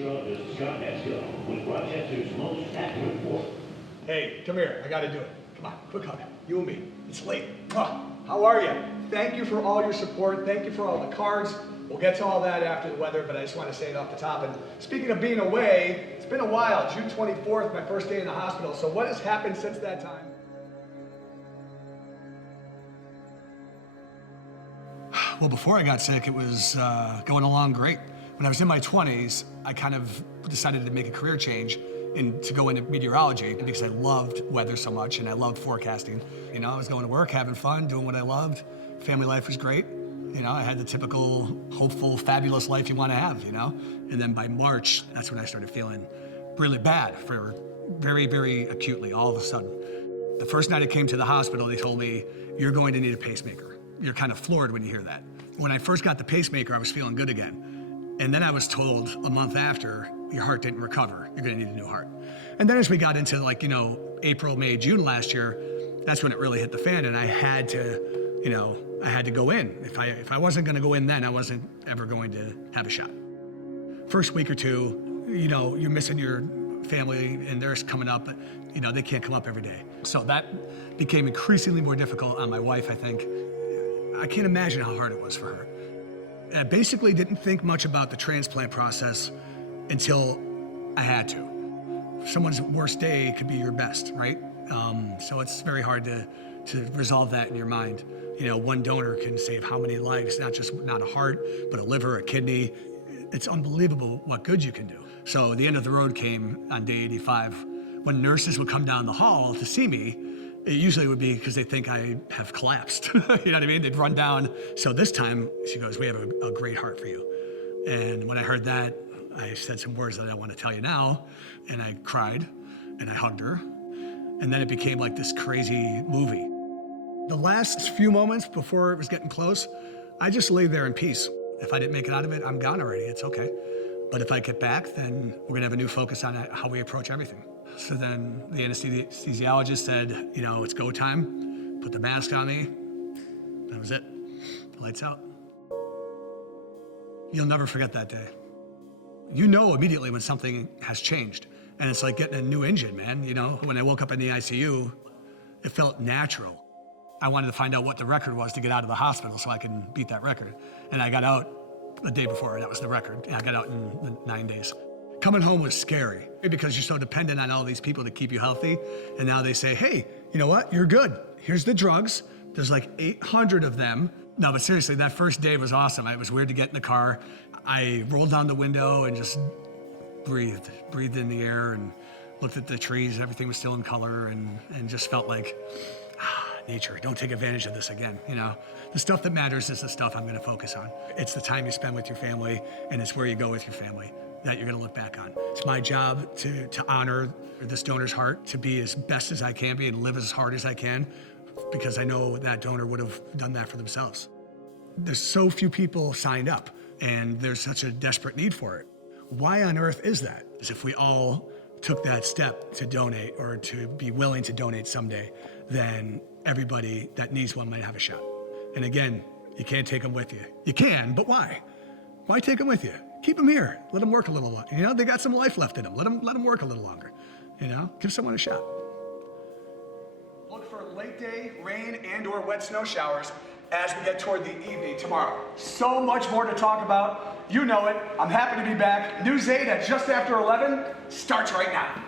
Meteorologist Scott Esco with Rochester's most accurate forecast. Hey, come here. I got to do it. Come on, quick hug. You and me. It's late. How are you? Thank you for all your support. Thank you for all the cards. We'll get to all that after the weather, but I just want to say it off the top. And speaking of being away, it's been a while. June 24th, my first day in the hospital. So what has happened since that time? Well, before I got sick, it was going along great. When I was in my 20s, I kind of decided to make a career change and to go into meteorology because I loved weather so much and I loved forecasting. You know, I was going to work, having fun, doing what I loved. Family life was great. You know, I had the typical hopeful, fabulous life you want to have, you know? And then by March, that's when I started feeling really bad for very, very acutely all of a sudden. The first night I came to the hospital, they told me, you're going to need a pacemaker. You're kind of floored when you hear that. When I first got the pacemaker, I was feeling good again. And then I was told a month after, your heart didn't recover. You're gonna need a new heart. And then as we got into like, you know, April, May, June last year, that's when it really hit the fan and I had to, you know, I had to go in. If I wasn't gonna go in then, I wasn't ever going to have a shot. First week or two, you know, you're missing your family and they're coming up, but you know, they can't come up every day. So that became increasingly more difficult on my wife, I think. I can't imagine how hard it was for her. I basically didn't think much about the transplant process until I had to. Someone's worst day could be your best, right? So it's very hard to resolve that in your mind. You know, one donor can save how many lives, not a heart, but a liver, a kidney. It's unbelievable what good you can do. So the end of the road came on day 85. When nurses would come down the hall to see me, it usually would be because they think I have collapsed. You know what I mean? They'd run down. So this time, she goes, we have a great heart for you. And when I heard that, I said some words that I want to tell you now, and I cried, and I hugged her, and then it became like this crazy movie. The last few moments before it was getting close, I just lay there in peace. If I didn't make it out of it, I'm gone already, it's okay. But if I get back, then we're gonna have a new focus on how we approach everything. So then the anesthesiologist said, you know, it's go time, put the mask on me. That was it, lights out. You'll never forget that day. You know immediately when something has changed. And it's like getting a new engine, man. You know, when I woke up in the ICU, it felt natural. I wanted to find out what the record was to get out of the hospital so I can beat that record. And I got out the day before, that was the record. And I got out in 9 days. Coming home was scary because you're so dependent on all these people to keep you healthy. And now they say, hey, you know what? You're good. Here's the drugs. There's like 800 of them. No, but seriously, that first day was awesome. It was weird to get in the car. I rolled down the window and just breathed in the air and looked at the trees. Everything was still in color and just felt like, nature, don't take advantage of this again, you know? The stuff that matters is the stuff I'm gonna focus on. It's the time you spend with your family and it's where you go with your family that you're gonna look back on. It's my job to honor this donor's heart, to be as best as I can be and live as hard as I can, because I know that donor would have done that for themselves. There's so few people signed up and there's such a desperate need for it. Why on earth is that? As if we all took that step to donate or to be willing to donate someday, then everybody that needs one might have a shot. And again, you can't take them with you. You can, but why? Why take them with you? Keep them here. Let them work a little longer. You know, they got some life left in them. Let them work a little longer. You know, give someone a shot. Look for late day rain and or wet snow showers as we get toward the evening tomorrow. So much more to talk about. You know it. I'm happy to be back. News 8 at just after 11 starts right now.